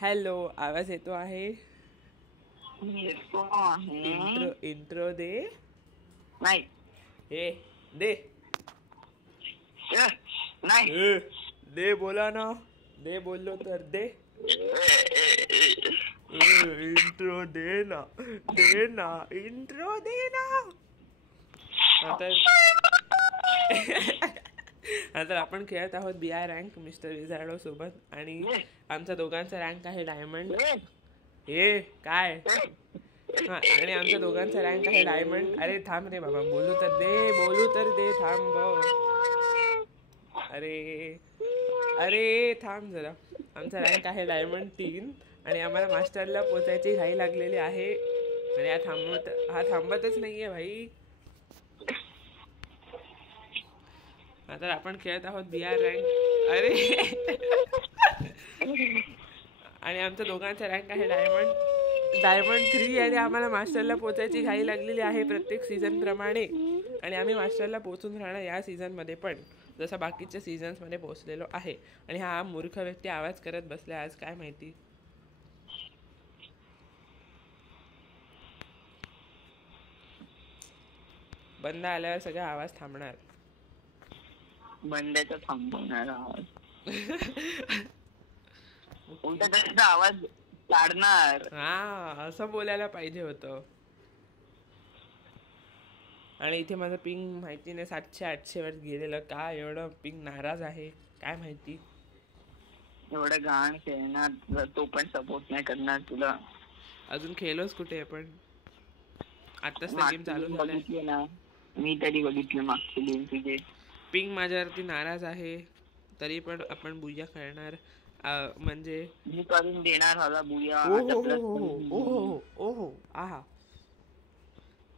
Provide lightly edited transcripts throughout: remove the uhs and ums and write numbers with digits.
Hello, आवाज येतो आहे? येतो आहे. इंट्रो दे. नाही ए दे. नाही दे बोला ना. दे बोललो तर दे. इंट्रो दे ना. दे ना इंट्रो दे ना. आता आपण खेळत आहोत BI रँक मिस्टर विझार्डो सोबत आणि आमच्या दोघांचा रँक आहे डायमंड. हे काय? आणि आमच्या दोघांचा रँक आहे डायमंड. अरे थांब रे बाबा, बोलू तर दे थांब. अरे थांब जरा. आमचा रँक आहे डायमंड 3 आणि आम्हाला मास्टरला पोचायची घाई लागलेली आहे आणि हा थांबतच नाहीये भाई. आता आपण खेळत आहोत BI रँक. अरे आणि आमच्या दोघांचा रँक आहे डायमंड 3 आणि आम्हाला मास्टरला पोचायची घाई लागलेली आहे प्रत्येक सीझन प्रमाणे आणि आम्ही मास्टरला पोचून राहणार या सीझनमध्ये पण जसं बाकीच्या सीझन्समध्ये पोचलेलो आहे. आणि हा मूर्ख व्यक्ती आवाज करत बसला आज, काय माहिती. बंद आल्यावर सगळा आवाज थांबणार. बंड्याचा थांबवणार आवाज. उलटा त्याचा आवाज काढणार. हा, असं बोलायला पाहिजे होतं. आणि इथे माझं पिंग माहिती नाही 700-800 वर गेलेलं. का एवढं पिंग नाराज आहे काय माहिती. एवढं घाण खेळणार तो पण सपोर्ट नाही करणार तुला. अजून खेळलोच कुठे पण. आताच तर गेम चालू झालाय ना. मी तरी बघितलं मागची गेम तुझे. पिंग माझ्यावरती नाराज आहे तरी पण आपण बुया खेळणार. म्हणजे मी करून देणार हाला बुया. ओहो आहा,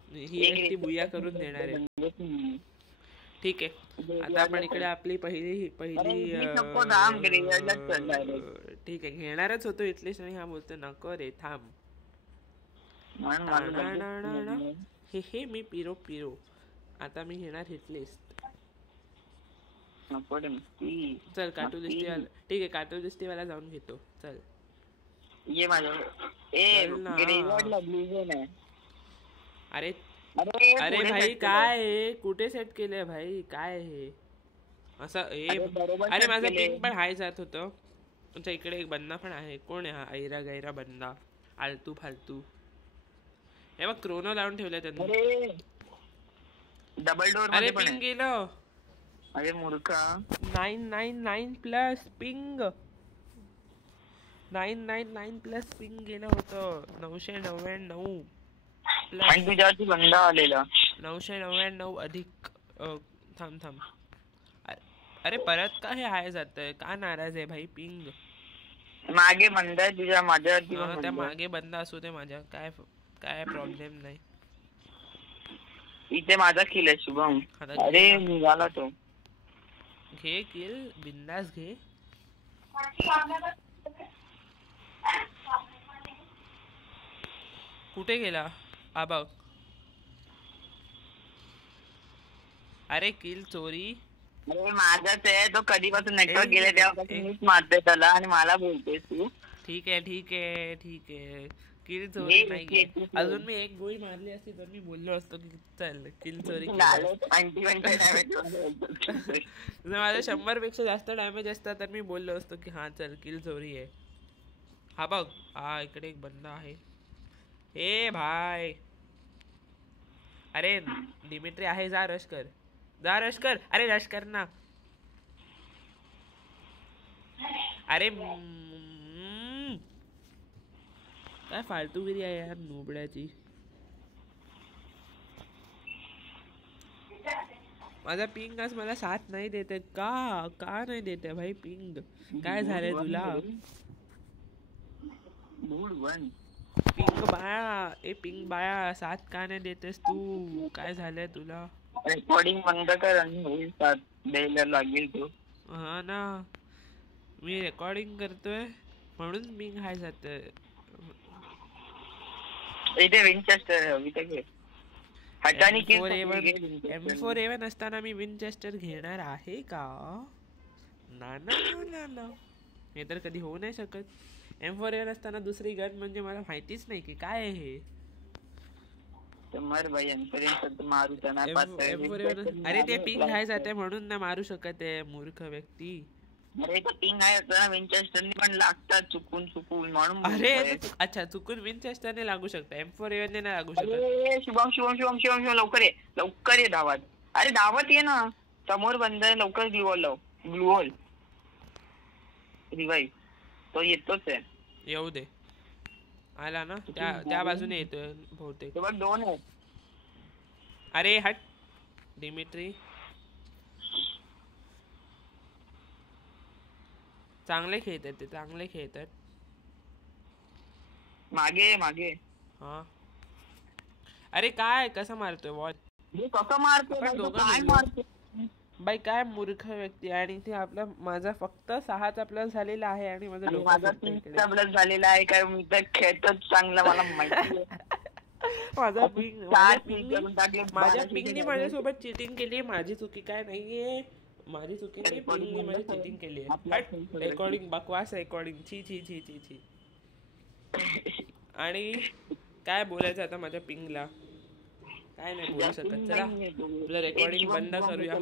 ही व्यक्ती बुया करून देणार आहे. ठीक आहे, आता आपण इकडे आपली पहिली ठीक आहे घेणारच होतो इथलेच आणि हा बोलतो नको रे थांब. हे मी पिरो आता मी घेणार हिटलिस्ट. चल कार्टून लिस्टीवाला. ठीक आहे, कार्टून लिस्टीवाला जाऊन घेतो. चल ये माझ्या. अरे भाई काय आहे? कुठे सेट केलंय भाई? काय आहे असं? अरे माझा पिंग पण हाय जात होतं. तुमच्या इकडे एक बंदा पण आहे. कोण आहे हा ऐरा गैरा बंदा? आलतू फालतू. हे बघ क्रोनो लावून ठेवलंय त्यांनी. Double door. अरे पिंग गेलं. अरे मूर्खा. 999 प्लस पिंग. 999 प्लस पिंग गेलं होतं. 999 आणि तुझ्यावरती बंदा आलेला. 999 अधिक. थांब. अरे परत का हे हाय जातंय? का नाराज आहे भाई पिंग? मागे बंदा आहे तुझ्या. माझ्यावरती त्या मागे बंदा असू दे माझ्या. काय प्रॉब्लेम नाही. इथे माझा किल आहे शुभम. अरे निघाला तो. घे किल बिंदास घे. कुठे गेला? बघ. अरे किल चोरी. अरे माझाच आहे तो. कधीपासून नेटवर्क गेले तेव्हापासून मीच मारते त्याला आणि मला बोलतेस तू. ठीक आहे किल चोरी नाही. अजून मी एक गोळी मारली असती तर मी बोललो असतो की चल किल चोरी. माझ्या 100 पेक्षा जास्त डॅमेज असता तर मी बोललो असतो की हा चल किल चोरी आहे. हा बघ, हा इकडे एक बंदा आहे. ए भाई, अरे डिमिट्री आहे. जा रश कर. अरे रश कर ना. अरे काय फालतूगिरी आहे यार नोबड्याची. माझा पिंग आज मला साथ नाही देते. का नाही देते भाई पिंग? काय झालंय तुला पिंग बाया? साथ का नाही देतेस तू? काय झालंय तुला? रेकॉर्डिंग बंद कर आणि द्यायला लागेल तू. हा ना, मी रेकॉर्डिंग करतोय म्हणून पिंग हाय जातंय. इथे विंचेस्टर M4A1 असताना मी विंचेस्टर घेणार आहे का? ना. हे तर कधी होऊ नाही शकत. M4A1 असताना दुसरी गन म्हणजे मला माहितीच नाही की काय आहे हे. तर मर भाई M4A1 मारू त्यांना M4A1 अरे ते पिंग हाय जाते म्हणून ना मारू शकत आहे मूर्ख व्यक्ती. अरे तो पिंग आहे ना विंचेस्टरनी पण लागतात चुकून म्हणून अरे अच्छा चुकून विंचेस्टरने लागू शकतं, M4A1 ने नाही लागू शकत. अरे शुभम लवकर ये धावत. अरे धावत ये ना, समोर बंद आहे, लवकर ब्लू होल रिवाइव तो येतोच आहे. येऊ दे, आला ना त्या बाजूने येतोय बहुतेक. बघ 2 आहेत. अरे हट डिमिट्री, चांगले खेळतात ते, चांगले खेळतात. मागे हा अरे काय कसं मारतोय बॉल, कसं मारतो बाई काय मूर्ख व्यक्ती. आणि ते आपला माझा फक्त 6चा प्लस झालेला आहे आणि माझा 3चा प्लस झालेला आहे. काय मी तर खेळतोच चांगला, मला माहिती माझ्या पिंगनी माझ्यासोबत चिटिंग केली. माझी चुकी काय नाहीये, माझी चुकी नाही, पिंगनी माझी चिटिंग केली आहे. रेकॉर्डिंग बकवास रेकॉर्डिंग, छी छी छी छी छी. आणि काय बोलायचं आता माझ्या पिंगला, काय नाही बोलू शकत. चला आपलं रेकॉर्डिंग बंद करूया.